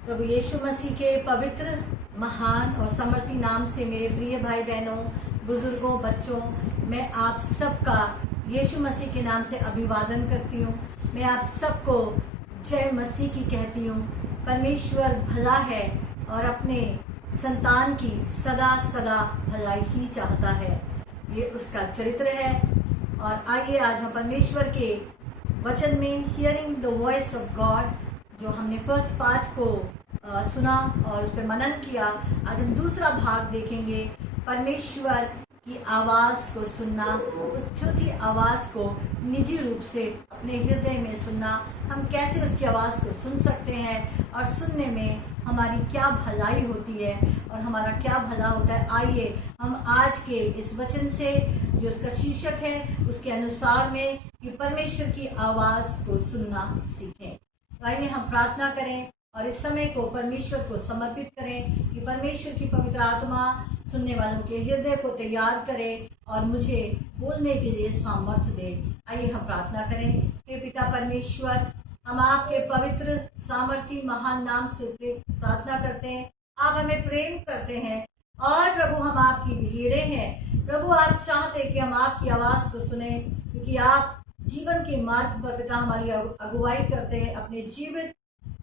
प्रभु यीशु मसीह के पवित्र, महान और समर्थी नाम से मेरे प्रिय भाई बहनों, बुजुर्गों, बच्चों, मैं आप सबका यीशु मसीह के नाम से अभिवादन करती हूँ। मैं आप सबको जय मसीह की कहती हूँ। परमेश्वर भला है और अपने संतान की सदा सदा भलाई ही चाहता है, ये उसका चरित्र है। और आइए आज हम परमेश्वर के वचन में hearing the voice of God, जो हमने फर्स्ट पार्ट को सुना और उस पर मनन किया, आज हम दूसरा भाग देखेंगे। परमेश्वर की आवाज़ को सुनना, उस छोटी आवाज़ को निजी रूप से अपने हृदय में सुनना। हम कैसे उसकी आवाज़ को सुन सकते हैं और सुनने में हमारी क्या भलाई होती है और हमारा क्या भला होता है। आइए हम आज के इस वचन से, जो उसका शीर्षक है, उसके अनुसार में कि परमेश्वर की आवाज़ को सुनना सीखें। तो आइए हम प्रार्थना करें और इस समय को परमेश्वर को समर्पित करें कि परमेश्वर की पवित्र आत्मा सुनने वालों के हृदय को तैयार करे और मुझे बोलने के लिए सामर्थ्य दे। आइए हम प्रार्थना करें। हे पिता परमेश्वर, हम आपके पवित्र, सामर्थी, महान नाम से प्रार्थना करते हैं। आप हमें प्रेम करते हैं और प्रभु हम आपकी भीड़े हैं। प्रभु आप चाहते हैं कि हम आपकी आवाज़ को सुने, क्योंकि आप जीवन के मार्ग पर पिता हमारी अगुवाई करते हैं अपने जीवित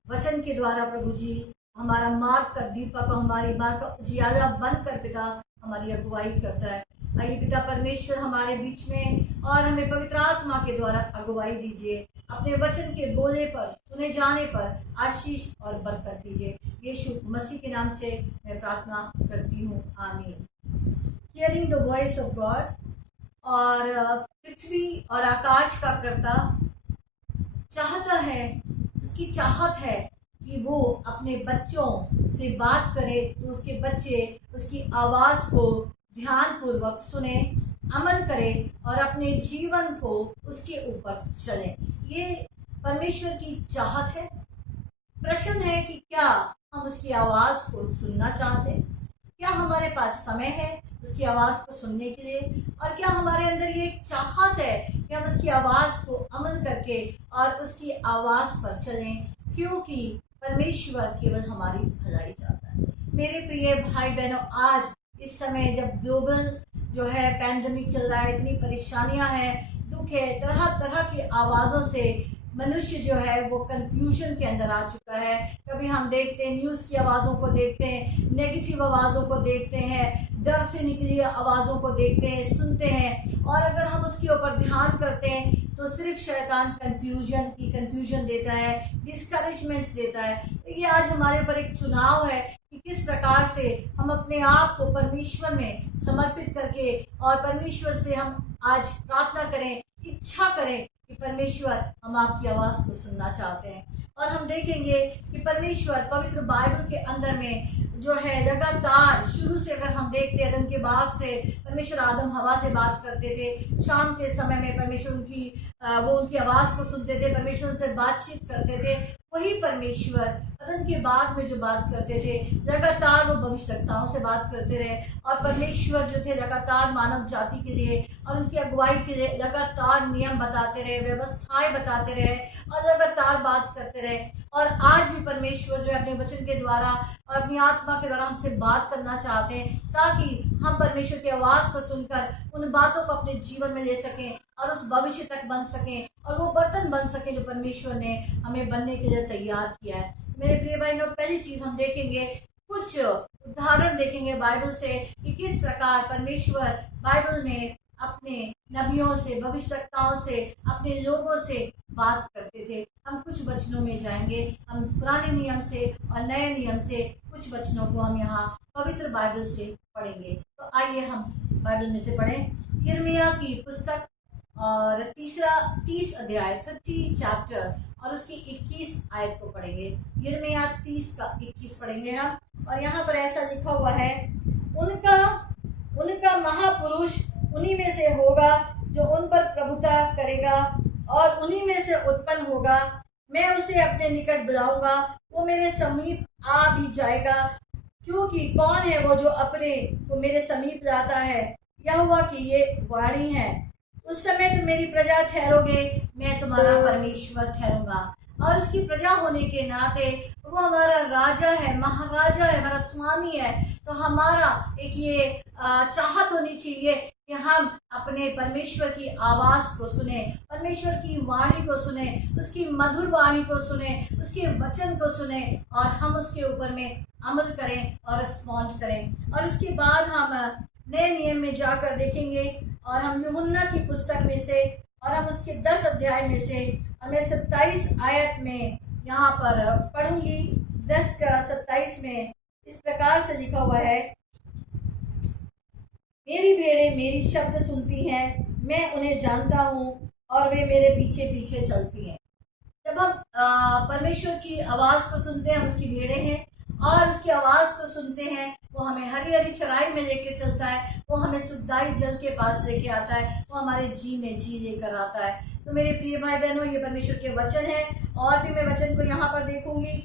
वचन के द्वारा। प्रभु जी, हमारा मार्ग का दीपक और हमारी मार्ग का उजियाला बनकर पिता हमारी अगुवाई करता है। आइए पिता परमेश्वर हमारे बीच में और हमें पवित्र आत्मा के द्वारा अगुवाई दीजिए। अपने वचन के बोले पर, सुने जाने पर आशीष और बरकत दीजिए। यीशु मसीह के नाम से मैं प्रार्थना करती हूँ, आमीन। Hearing the voice of God. और पृथ्वी और आकाश का कर्ता चाहता है, उसकी चाहत है कि वो अपने बच्चों से बात करे तो उसके बच्चे उसकी आवाज़ को ध्यानपूर्वक सुने, अमल करें और अपने जीवन को उसके ऊपर चलें। ये परमेश्वर की चाहत है। प्रश्न है कि क्या हम उसकी आवाज़ को सुनना चाहते हैं? क्या हमारे पास समय है उसकी आवाज़ को सुनने के लिए? और क्या हमारे अंदर ये एक चाहत है कि हम उसकी आवाज़ को अमल करके और उसकी आवाज़ पर चलें, क्योंकि परमेश्वर केवल हमारी भलाई चाहता है। मेरे प्रिय भाई बहनों, आज इस समय जब ग्लोबल जो है पैंडेमिक चल रहा है, इतनी परेशानियां हैं, दुख है, तरह तरह की आवाज़ों से मनुष्य जो है वो कंफ्यूजन के अंदर आ चुका है। कभी हम देखते हैं न्यूज़ की आवाज़ों को देखते हैं, नेगेटिव आवाज़ों को देखते हैं, डर से निकली आवाज़ों को देखते हैं, सुनते हैं, और अगर हम उसके ऊपर ध्यान करते हैं तो सिर्फ शैतान कंफ्यूजन देता है, डिस्करेजमेंट्स देता है। तो ये आज हमारे ऊपर एक चुनाव है कि किस प्रकार से हम अपने आप को परमेश्वर में समर्पित करके और परमेश्वर से हम आज प्रार्थना करें, इच्छा करें कि परमेश्वर हम आपकी आवाज़ को सुनना चाहते हैं। और हम देखेंगे कि परमेश्वर पवित्र बाइबल के अंदर में जो है लगातार शुरू से अगर हम देखते हैं, अदन के बाग से परमेश्वर आदम हवा से बात करते थे। शाम के समय में परमेश्वर उनकी आवाज़ को सुनते थे, परमेश्वर उनसे बातचीत करते थे। वही परमेश्वर अदन के बाग में जो बात करते थे, लगातार वो भविष्यवक्ताओं से बात करते रहे और परमेश्वर जो थे लगातार मानव जाति के लिए और उनकी अगुवाई के लिए लगातार नियम बताते रहे, व्यवस्थाएं बताते रहे और लगातार बात करते रहे। और आज भी परमेश्वर जो है अपने वचन के द्वारा और अपनी आत्मा के द्वारा हमसे बात करना चाहते हैं, ताकि हम परमेश्वर की आवाज़ को सुनकर उन बातों को अपने जीवन में ले सकें और उस भविष्य तक बन सकें और वो बर्तन बन सके जो परमेश्वर ने हमें बनने के लिए तैयार किया है। मेरे प्रिय भाइयों, पहली चीज हम देखेंगे, कुछ उदाहरण देखेंगे बाइबल से कि किस प्रकार परमेश्वर बाइबल में अपने नबियों से, भविष्यवक्ताओं से, अपने लोगों से बात करते थे। हम कुछ वचनों में जाएंगे, हम पुराने नियम से और नए नियम से कुछ वचनों को हम यहाँ पवित्र बाइबल से पढ़ेंगे। तो आइए हम बाइबल में से पढ़ें। यिर्मयाह की पुस्तक और 30 अध्याय 30 चैप्टर और उसकी 21 आयत को पढ़ेंगे। यिर्मयाह 30 का 21 पढ़ेंगे हम। और यहाँ पर ऐसा लिखा हुआ है, उनका महापुरुष उन्हीं में से होगा जो उन पर प्रभुता करेगा और उन्हीं में से उत्पन्न होगा। मैं उसे अपने निकट बुलाऊंगा, वो मेरे समीप आ भी जाएगा, क्योंकि कौन है वो जो अपने को मेरे समीप लाता है। यहोवा की ये वाणी है, उस समय तुम मेरी प्रजा ठहरोगे, मैं तुम्हारा परमेश्वर ठहरूंगा। और उसकी प्रजा होने के नाते वो हमारा राजा है, महाराजा है, हमारा स्वामी है। तो हमारा एक ये चाहत होनी चाहिए कि हम अपने परमेश्वर की आवाज को सुने, परमेश्वर की वाणी को सुने, उसकी मधुर वाणी को सुने, उसके वचन को सुने और हम उसके ऊपर में अमल करें और रिस्पॉन्ड करें। और उसके बाद हम नए नियम में जाकर देखेंगे और हम यूहन्ना की पुस्तक में से और हम उसके 10 अध्याय में से हमें 27 आयत में यहाँ पर पढ़ूंगी। 10 का 27 में इस प्रकार से लिखा हुआ है, मेरी भेड़ें मेरी शब्द सुनती हैं, मैं उन्हें जानता हूँ और वे मेरे पीछे पीछे चलती हैं। जब हम परमेश्वर की आवाज को सुनते हैं, हम उसकी भेड़ें हैं और उसकी आवाज को सुनते हैं, वो हमें हरी हरी चराई में लेके चलता है, वो हमें सुखदाई जल के पास लेके आता है, वो हमारे जी में जी लेकर आता है। तो मेरे प्रिय भाई बहनों, ये परमेश्वर के वचन है। और भी मैं वचन को यहाँ पर देखूंगी,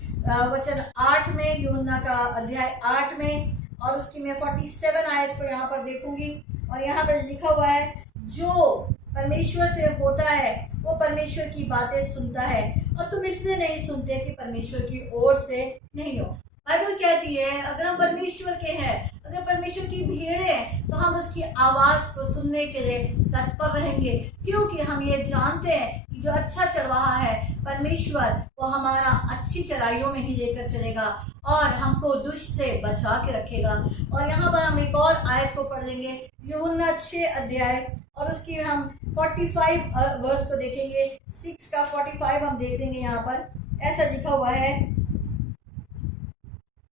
वचन 8 में, यूहन्ना का अध्याय 8 में, और उसकी मैं 47 आयत को यहाँ पर देखूंगी। और यहाँ पर लिखा हुआ है, जो परमेश्वर से होता है वो परमेश्वर की बातें सुनता है, और तुम इसलिए नहीं सुनते कि परमेश्वर की ओर से नहीं हो। बाइबल कहती है अगर हम परमेश्वर के हैं, अगर परमेश्वर की भीड़ है, तो हम उसकी आवाज को सुनने के लिए तत्पर रहेंगे, क्योंकि हम ये जानते हैं कि जो अच्छा चरवाहा है परमेश्वर, वो हमारा अच्छी चराइयों में ही लेकर चलेगा और हमको दुष्ट से बचा के रखेगा। और यहाँ पर हम एक और आयत को पढ़ लेंगे, यूहन्ना 6 अध्याय और उसकी हम 45 वर्स को देखेंगे। 6 का 45 हम देख लेंगे। यहाँ पर ऐसा लिखा हुआ है,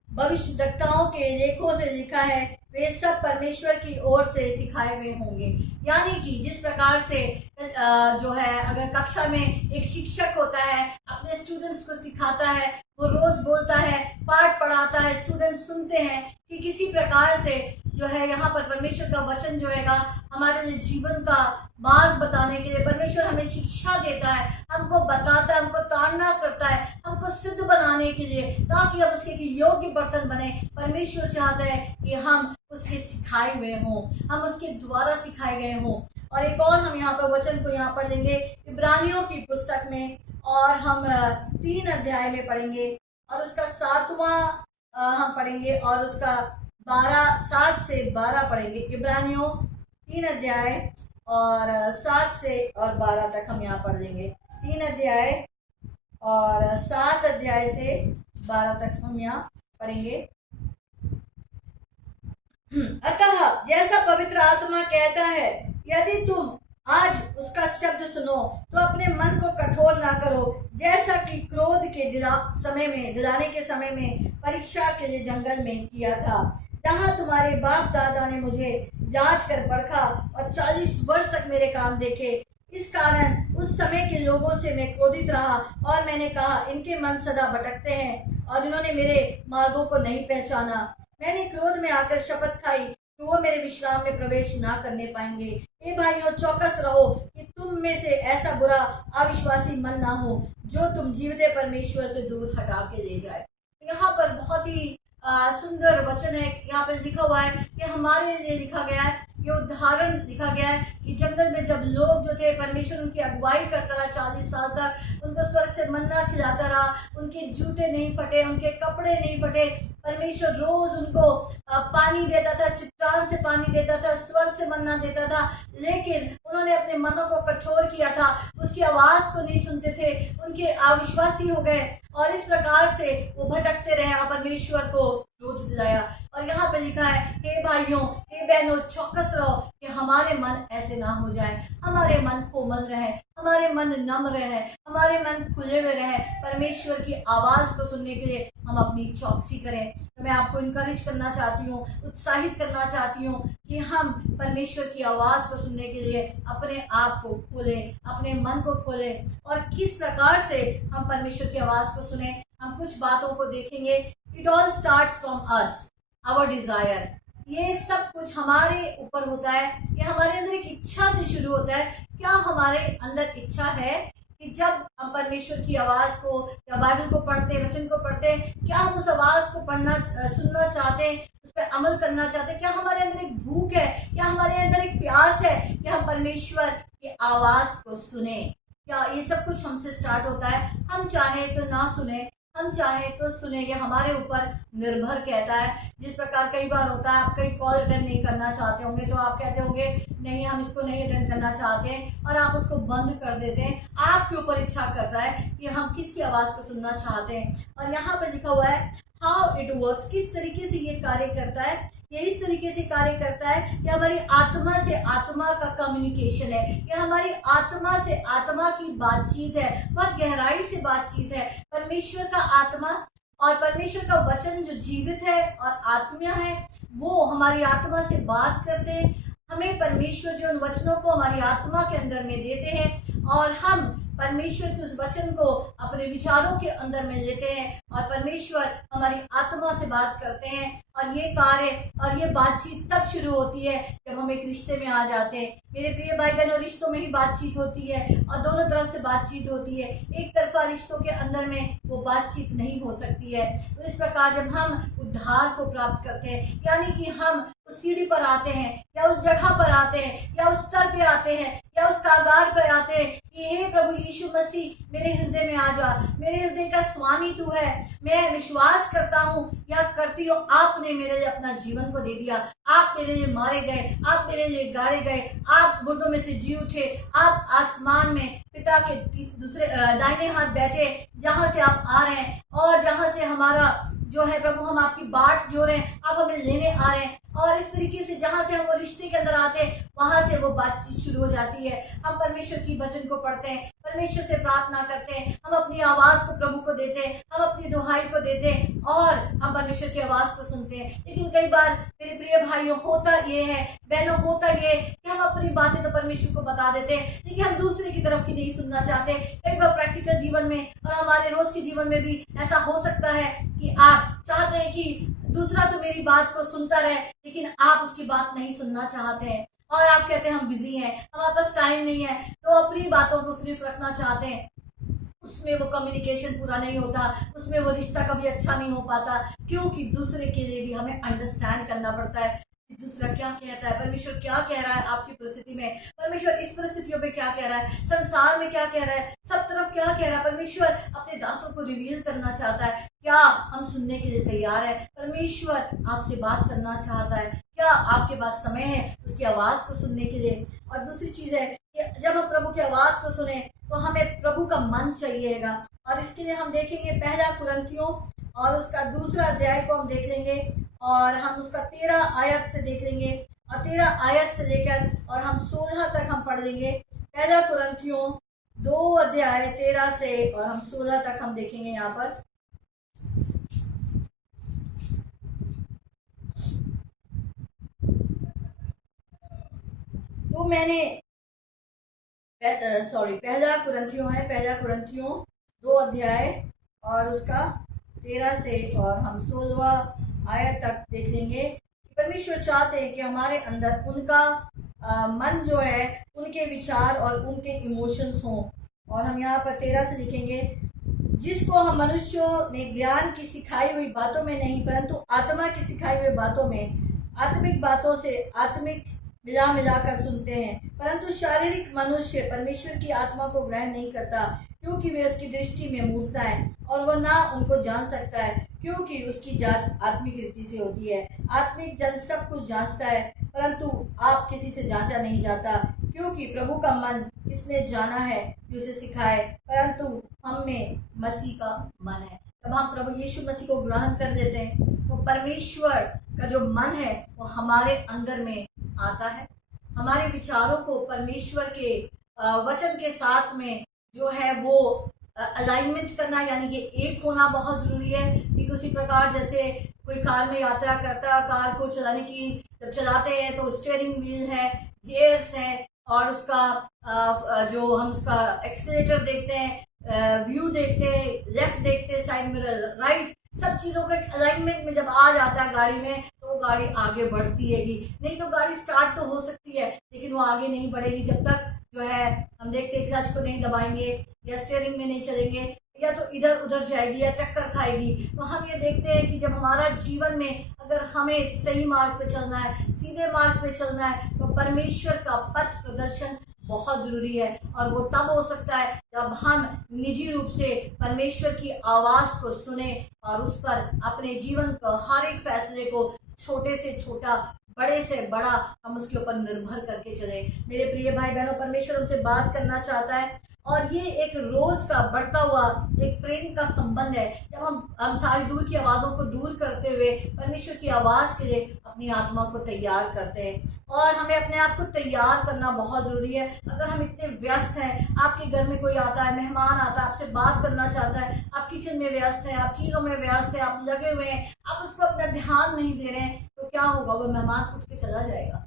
भविष्यवक्ताओं के लेखों से लिखा है, वे सब परमेश्वर की ओर से सिखाए हुए होंगे। यानी कि जिस प्रकार से जो है, अगर कक्षा में एक शिक्षक होता है, अपने स्टूडेंट्स को सिखाता है, वो रोज बोलता है, पाठ पढ़ाता है, स्टूडेंट्स सुनते हैं, कि किसी प्रकार से जो है यहाँ पर परमेश्वर का वचन जो है हमारे लिए जीवन का मार्ग बताने के लिए परमेश्वर हमें शिक्षा देता है, हमको बताता है, हमको ताड़ना करता है, हमको सिद्ध बनाने के लिए, ताकि हम उसके योग्य बर्तन बने। परमेश्वर चाहता है कि हम उसके सिखाए हुए हों, हम उसके द्वारा सिखाए गए हों। और एक और हम यहाँ पर वचन को यहाँ पढ़ लेंगे, इब्रानियों की पुस्तक में, और हम 3 अध्याय में पढ़ेंगे और उसका 7वां हम पढ़ेंगे और उसका 7 से 12 पढ़ेंगे। इब्रानियों 3 अध्याय और 7 से और 12 तक हम यहाँ पढ़ लेंगे। 3 अध्याय और 7 अध्याय से 12 तक हम यहाँ पढ़ेंगे। अतः जैसा पवित्र आत्मा कहता है, यदि तुम आज उसका शब्द सुनो तो अपने मन को कठोर ना करो, जैसा कि क्रोध के दिलाने के समय में परीक्षा के लिए जंगल में किया था, जहाँ तुम्हारे बाप दादा ने मुझे जांच कर परखा और 40 वर्ष तक मेरे काम देखे। इस कारण उस समय के लोगों से मैं क्रोधित रहा और मैंने कहा, इनके मन सदा भटकते हैं और इन्होंने मेरे मार्गों को नहीं पहचाना। मैंने क्रोध में आकर शपथ खाई कि वो मेरे विश्राम में प्रवेश ना करने पाएंगे। हे भाइयों, चौकस रहो कि तुम में से ऐसा बुरा अविश्वासी मन ना हो जो तुम जीवित परमेश्वर से दूर हटा के ले जाए। यहाँ पर बहुत ही सुंदर वचन है। यहाँ पर लिखा हुआ है कि हमारे लिए लिखा गया है, ये उदाहरण लिखा गया है कि जंगल में जब लोग जो थे, परमेश्वर उनकी अगुवाई करता रहा 40 साल तक, उनको स्वर्ग से मन्ना खिलाता रहा, उनके जूते नहीं फटे, उनके कपड़े नहीं फटे, परमेश्वर रोज उनको पानी देता था, चट्टान से पानी देता था, स्वर्ग से मन्ना देता था, लेकिन उन्होंने अपने मनों को कठोर किया था, उसकी आवाज को नहीं सुनते थे, उनके अविश्वासी हो गए और इस प्रकार से वो भटकते रहे और परमेश्वर को क्रोध दिलाया। और यहाँ पे लिखा है, हे भाइयों, हे बहनों, चौकस रहो कि हमारे मन ऐसे ना हो जाए, हमारे मन कोमल रहे, हमारे मन नम्र रहे, हमारे मन खुले हुए रहे, परमेश्वर की आवाज को सुनने के लिए हम अपनी चौकसी करें। तो मैं आपको इनकरेज करना चाहती हूँ, उत्साहित करना चाहती हूँ कि हम परमेश्वर की आवाज को सुनने के लिए अपने आप को खोलें, अपने मन को खोलें। और किस प्रकार से हम परमेश्वर की आवाज को सुने, हम कुछ बातों को देखेंगे। It all starts from us, our desire. ये सब कुछ हमारे ऊपर होता है, ये हमारे अंदर एक इच्छा से शुरू होता है। क्या हमारे अंदर इच्छा है कि जब हम परमेश्वर की आवाज को या बाइबल को पढ़ते हैं, वचन को पढ़ते हैं, क्या हम उस आवाज को सुनना चाहते हैं, उस पर अमल करना चाहते हैं? क्या हमारे अंदर एक भूख है, क्या हमारे अंदर एक प्यास है कि हम परमेश्वर की आवाज को सुने? क्या ये सब कुछ हमसे स्टार्ट होता है? हम चाहे तो ना सुने, हम चाहें तो सुने, ये हमारे ऊपर निर्भर कहता है। जिस प्रकार कई बार होता है, आप कई कॉल अटेंड नहीं करना चाहते होंगे तो आप कहते होंगे नहीं हम इसको नहीं अटेंड करना चाहते हैं, और आप उसको बंद कर देते हैं। आपके ऊपर इच्छा करता है कि हम किसकी आवाज़ को सुनना चाहते हैं। और यहाँ पर लिखा हुआ है हाउ इट वर्क्स, किस तरीके से ये कार्य करता है। ये इस तरीके से कार्य करता है, ये हमारी आत्मा से आत्मा का कम्युनिकेशन है, ये हमारी आत्मा से आत्मा की बातचीत है, बहुत गहराई से बातचीत है। परमेश्वर का आत्मा और परमेश्वर का वचन जो जीवित है और आत्मीय है, वो हमारी आत्मा से बात करते हैं। हमें परमेश्वर जो उन वचनों को हमारी आत्मा के अंदर में देते हैं, और हम परमेश्वर के उस वचन को अपने विचारों के अंदर में लेते हैं, और परमेश्वर हमारी आत्मा से बात करते हैं। और ये कार्य और ये बातचीत तब शुरू होती है जब हम एक रिश्ते में आ जाते हैं। मेरे प्रिय भाई बहनों, रिश्तों में ही बातचीत होती है, और दोनों तरफ से बातचीत होती है। एक तरफा रिश्तों के अंदर में वो बातचीत नहीं हो सकती है। तो इस प्रकार जब हम उद्धार को प्राप्त करते हैं, यानी कि हम उस सीढ़ी पर आते हैं, या उस जगह पर आते हैं, या उस स्तर पे आते हैं, या उस कागार पर आते हैं कि हे प्रभु यीशु मसीह मेरे हृदय में आ जा, मेरे हृदय का स्वामी तू है, मैं विश्वास करता हूँ या करती हूँ आपने मेरे लिए अपना जीवन को दे दिया, आप मेरे लिए मारे गए, आप मेरे लिए गाड़े गए, आप मुर्दों में से जी उठे, आप आसमान में पिता के दूसरे दाहिने हाथ बैठे, जहाँ से आप आ रहे हैं, और जहाँ से हमारा जो है प्रभु हम आपकी बाट जो रहे हैं, आप हमें लेने आ रहे हैं। और इस तरीके से जहां से हम वो रिश्ते के अंदर आते हैं, वहां से वो बातचीत शुरू हो जाती है। हम परमेश्वर की वचन को पढ़ते हैं, परमेश्वर से प्रार्थना करते हैं, हम अपनी आवाज को प्रभु को देते हैं, हम अपनी दुहाई को देते हैं, और हम परमेश्वर की आवाज को सुनते हैं। लेकिन कई बार मेरे प्रिय भाइयों, होता ये है, बहनों, होता ये कि हम अपनी बातें तो परमेश्वर को बता देते हैं, लेकिन हम दूसरे की तरफ की नहीं सुनना चाहते। कई बार प्रैक्टिकल जीवन में और हमारे रोज के जीवन में भी ऐसा हो सकता है कि आप चाहते हैं कि दूसरा तो मेरी बात को सुनता रहे, लेकिन आप उसकी बात नहीं सुनना चाहते हैं, और आप कहते हैं हम बिजी हैं, हमारे पास टाइम नहीं है, तो अपनी बातों को सिर्फ रखना चाहते हैं। उसमें वो कम्युनिकेशन पूरा नहीं होता, उसमें वो रिश्ता कभी अच्छा नहीं हो पाता, क्योंकि दूसरे के लिए भी हमें अंडरस्टैंड करना पड़ता है कि दूसरा क्या कहता है, परमेश्वर क्या कह रहा है आपकी परिस्थिति में, परमेश्वर इस परिस्थितियों में क्या कह रहा है, संसार में क्या कह रहा है, सब तरफ क्या कह रहा है। परमेश्वर अपने दासों को रिवील करना चाहता है। क्या हम सुनने के लिए तैयार है? परमेश्वर आपसे बात करना चाहता है। क्या आपके पास समय है उसकी आवाज को सुनने के लिए? और दूसरी चीज है कि जब हम प्रभु की आवाज को सुने तो हमें प्रभु का मन चाहिएगा, और इसके लिए हम देखेंगे पहला कुरिन्थियों और उसका दूसरा अध्याय को हम देख लेंगे, और हम उसका 13 आयत से देख लेंगे, और 13 आयत से लेकर और हम 16 तक हम पढ़ लेंगे। पहला कुरिन्थियों 2 अध्याय 13 से और हम 16 तक हम देखेंगे। यहाँ पर तो मैंने पहला कुरिन्थियों 2 अध्याय और उसका 13 से और हम 16वां आयत तक देख लेंगे। परमेश्वर चाहते हैं कि हमारे अंदर उनका मन जो है, उनके विचार और उनके इमोशंस हों। और हम यहाँ पर 13 से लिखेंगे, जिसको हम मनुष्यों ने ज्ञान की सिखाई हुई बातों में नहीं, परंतु आत्मा की सिखाई हुई बातों में, आत्मिक बातों से आत्मिक मिला कर सुनते हैं। परंतु शारीरिक मनुष्य परमेश्वर की आत्मा को ग्रहण नहीं करता, क्योंकि वे उसकी दृष्टि में मूर्ता है, और वह ना उनको जान सकता है, क्योंकि उसकी जांच आत्मिक रीति से होती है। आत्मिक जन सब कुछ जांचता है, परंतु आप किसी से जांचा नहीं जाता, क्योंकि प्रभु का मन किसने जाना है कि उसे सिखाए, परंतु हम में मसीह का मन है। जब हम प्रभु यीशु मसीह को ग्रहण कर लेते हैं तो परमेश्वर का जो मन है वो हमारे अंदर में आता है। हमारे विचारों को परमेश्वर के वचन के साथ में जो है वो अलाइनमेंट करना, यानी कि एक होना बहुत जरूरी है। ठीक उसी प्रकार जैसे कोई कार में यात्रा करता है, कार को चलाने की जब चलाते हैं तो स्टीयरिंग व्हील है, गियर्स है, और उसका जो हम उसका एक्सीलरेटर देखते हैं, व्यू देखते हैं, लेफ्ट देखते हैं, साइड मिरर राइट, सब चीज़ों का एक अलाइनमेंट में जब आ जाता है गाड़ी में तो वो गाड़ी आगे बढ़ती हैगी। नहीं तो गाड़ी स्टार्ट तो हो सकती है लेकिन वो आगे नहीं बढ़ेगी जब तक जो है हम देखते हैं क्लच को नहीं दबाएंगे या स्टीयरिंग में नहीं चलेंगे, या तो इधर उधर जाएगी या टक्कर खाएगी। तो हम ये देखते हैं कि जब हमारा जीवन में अगर हमें सही मार्ग पे चलना है, सीधे मार्ग पे चलना है, तो परमेश्वर का पथ प्रदर्शन बहुत जरूरी है। और वो तब हो सकता है जब हम निजी रूप से परमेश्वर की आवाज को सुने और उस पर अपने जीवन को हर एक फैसले को, छोटे से छोटा, बड़े से बड़ा, हम उसके ऊपर निर्भर करके चले। मेरे प्रिय भाई बहनों, परमेश्वर हमसे बात करना चाहता है और ये एक रोज का बढ़ता हुआ एक प्रेम का संबंध है। जब हम सारी दूर की आवाज़ों को दूर करते हुए परमेश्वर की आवाज़ के लिए अपनी आत्मा को तैयार करते हैं। और हमें अपने आप को तैयार करना बहुत ज़रूरी है। अगर हम इतने व्यस्त हैं, आपके घर में कोई आता है, मेहमान आता है, आपसे बात करना चाहता है, आप किचन में व्यस्त हैं, आप चीज़ों में व्यस्त हैं, आप लगे हुए हैं, आप उसको अपना ध्यान नहीं दे रहे हैं, तो क्या होगा? वो मेहमान उठ के चला जाएगा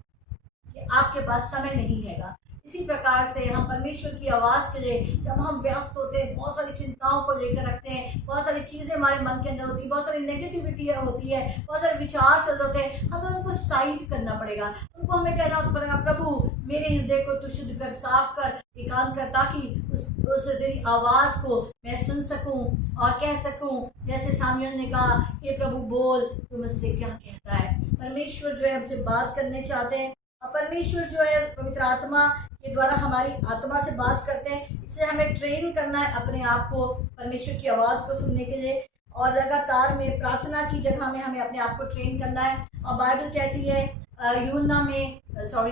कि आपके पास समय नहीं हैगा। इसी प्रकार से हम परमेश्वर की आवाज़ के लिए जब हम व्यस्त होते हैं, बहुत सारी चिंताओं को लेकर रखते हैं, बहुत सारी चीज़ें हमारे मन के अंदर होती है, बहुत सारी नेगेटिविटी होती है, बहुत सारे विचार चल होते हैं, हमें उनको साइड करना पड़ेगा। उनको हमें कहना पड़ेगा, प्रभु मेरे हृदय को तू शुद्ध कर, साफ कर, एकांत कर, ताकि उस तेरी आवाज़ को मैं सुन सकूं और कह सकूं जैसे सामुएल ने कहा, हे प्रभु बोल, तू मुझसे क्या कहता है। परमेश्वर जो है हमसे बात करने चाहते हैं और परमेश्वर जो है पवित्र आत्मा के द्वारा हमारी आत्मा से बात करते हैं। इससे हमें ट्रेन करना है अपने आप को परमेश्वर की आवाज़ को सुनने के लिए और लगातार में प्रार्थना की जगह में हमें अपने आप को ट्रेन करना है। और बाइबल कहती है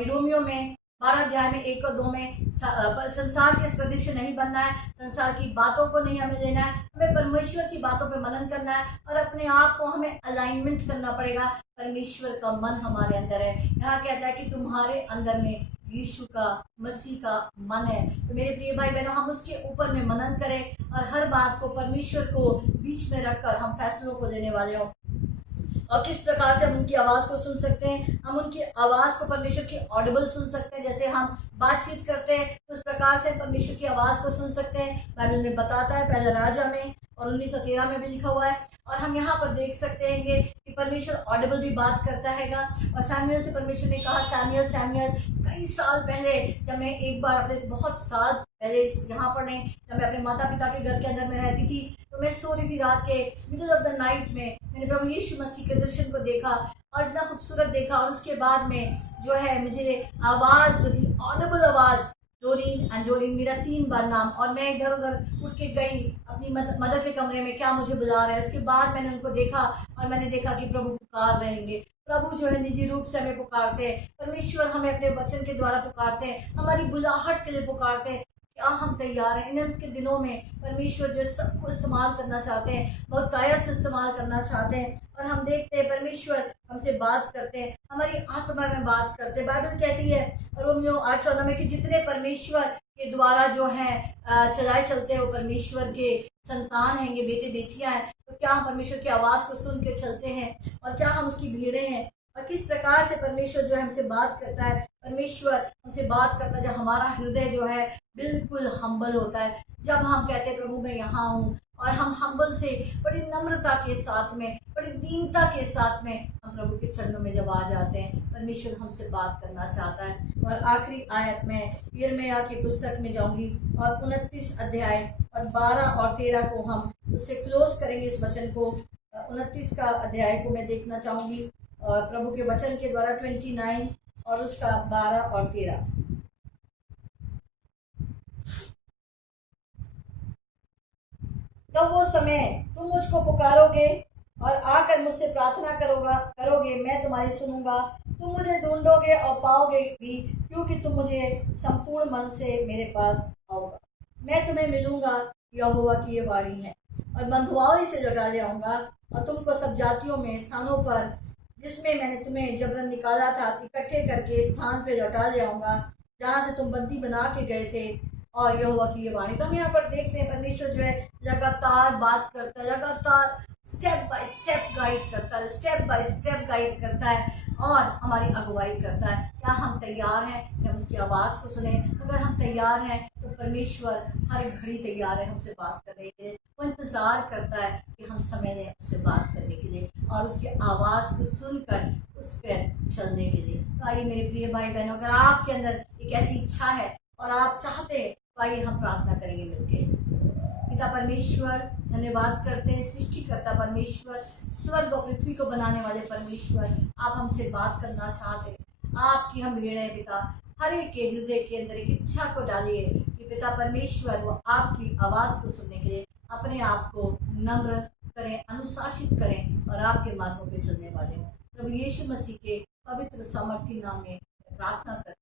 रोमियो में 12 अध्याय में 1 और 2 में संसार के सदृश नहीं बनना है, संसार की बातों को नहीं हमें लेना है, हमें परमेश्वर की बातों पे मनन करना है और अपने आप को हमें अलाइनमेंट करना पड़ेगा। परमेश्वर का मन हमारे अंदर है। यहाँ कहता है कि तुम्हारे अंदर में यीशु का, मसीह का मन है। तो मेरे प्रिय भाई बहनों, हम उसके ऊपर में मनन करें और हर बात को परमेश्वर को बीच में रखकर हम फैसलों को लेने वाले हों। और किस प्रकार से हम उनकी आवाज़ को सुन सकते हैं? हम उनकी आवाज़ को परमेश्वर की ऑडिबल सुन सकते हैं। जैसे हम बातचीत करते हैं तो उस प्रकार से परमेश्वर की आवाज़ को सुन सकते हैं। बाइबल में बताता है, पहले राजा में और 1913 में भी लिखा हुआ है। और हम यहाँ पर देख सकते हैं कि परमेश्वर ऑडिबल भी बात करता हैगा। और सैमुएल से परमेश्वर ने कहा, सैमुएल सैमुएल, कई साल पहले जब मैं एक बार अपने बहुत साल पहले यहाँ पर नहीं, जब मैं अपने माता पिता के घर के अंदर में रहती थी, तो मैं सो रही थी रात के मिडल ऑफ द नाइट में, मैंने प्रभु यीशु मसीह के दर्शन को देखा और इतना खूबसूरत देखा। और उसके बाद में जो है मुझे आवाज़ जो थी, ऑडिबल आवाज़, डोरीन एंड डोरीन, मेरा 3 बार नाम, और मैं इधर उधर उठ के गई अपनी मदर के कमरे में, क्या मुझे बुला रहे हैं। उसके बाद मैंने उनको देखा और मैंने देखा कि प्रभु पुकार रहेंगे। प्रभु जो है निजी रूप से हमें पुकारते हैं, परमेश्वर हमें अपने वचन के द्वारा पुकारते हैं, हमारी बुलाहट के लिए पुकारते हैं। क्या हम तैयार हैं? इन के दिनों में परमेश्वर जो सबको इस्तेमाल करना चाहते हैं, बहुतायत से इस्तेमाल करना चाहते हैं। और हम देखते हैं परमेश्वर हमसे बात करते हैं, हमारी आत्मा में बात करते हैं। बाइबल कहती है रोमियो 8:14 में कि जितने परमेश्वर के द्वारा जो है चलाए चलते हैं वो परमेश्वर के संतान हैंगे, बेटे बेटियां हैं। तो क्या हम परमेश्वर की आवाज़ को सुन के चलते हैं और क्या हम उसकी भीड़ें हैं? और किस प्रकार से परमेश्वर जो है हमसे बात करता है? परमेश्वर हमसे बात करता है जब हमारा हृदय जो है बिल्कुल हम्बल होता है, जब हम कहते हैं प्रभु मैं यहाँ हूँ, और हम हम्बल से बड़ी नम्रता के साथ में, बड़ी दीनता के साथ में हम प्रभु के चरणों में जब आ जाते हैं, परमेश्वर हमसे बात करना चाहता है। और आखिरी आयत में यिर्मयाह की पुस्तक में जाऊंगी और 29 अध्याय और 12 और 13 को हम उससे क्लोज करेंगे। इस वचन को 29 का अध्याय को मैं देखना चाहूंगी और प्रभु के वचन के द्वारा 29 और उसका 12 और 13। तब वो समय तुम मुझको पुकारोगे और आकर मुझसे प्रार्थना करोगे, मैं तुम्हारी सुनूंगा। तुम मुझे ढूंढोगे और पाओगे भी, क्योंकि तुम मुझे संपूर्ण मन से मेरे पास आओगा। मैं तुम्हें मिलूंगा, यहोवा की ये वाणी है, और बंधुआई से लौटा ले आऊंगा और तुमको सब जातियों में, स्थानों पर जिसमें मैंने तुम्हें जबरन निकाला था, इकट्ठे करके स्थान पे लौटा ले आऊंगा जहाँ से तुम बंदी बना के गए थे। और यहोवा की ये वाणी। तो हम यहाँ पर देखते हैं परमेश्वर जो है लगातार बात करता है, लगातार स्टेप बाय स्टेप गाइड करता है, स्टेप बाय स्टेप गाइड करता है और हमारी अगुवाई करता है। क्या हम तैयार हैं कि हम उसकी आवाज़ को सुने? अगर हम तैयार हैं तो परमेश्वर हर घड़ी तैयार है हमसे बात करने के लिए। वो इंतज़ार करता है कि हम समय लें उससे बात करने के लिए और उसकी आवाज़ को सुनकर उस पर चलने के लिए। तो आइए मेरे प्रिय भाई बहनों, अगर आपके अंदर एक ऐसी इच्छा है और आप चाहते हैं तो आइए हम प्रार्थना करेंगे मिलके। पिता परमेश्वर, धन्यवाद करते हैं, सृष्टिकर्ता परमेश्वर, स्वर्ग और पृथ्वी को बनाने वाले परमेश्वर, आप हमसे बात करना चाहते हैं। आपकी हम भेड़ हैं पिता, हर एक के हृदय के अंदर एक इच्छा को डालिए कि पिता परमेश्वर वो आपकी आवाज को सुनने के लिए अपने आप को नम्र करें, अनुशासित करें और आपके मार्गों पे चलने वाले हों। प्रभु यीशु मसीह के पवित्र सामर्थी नाम में प्रार्थना करते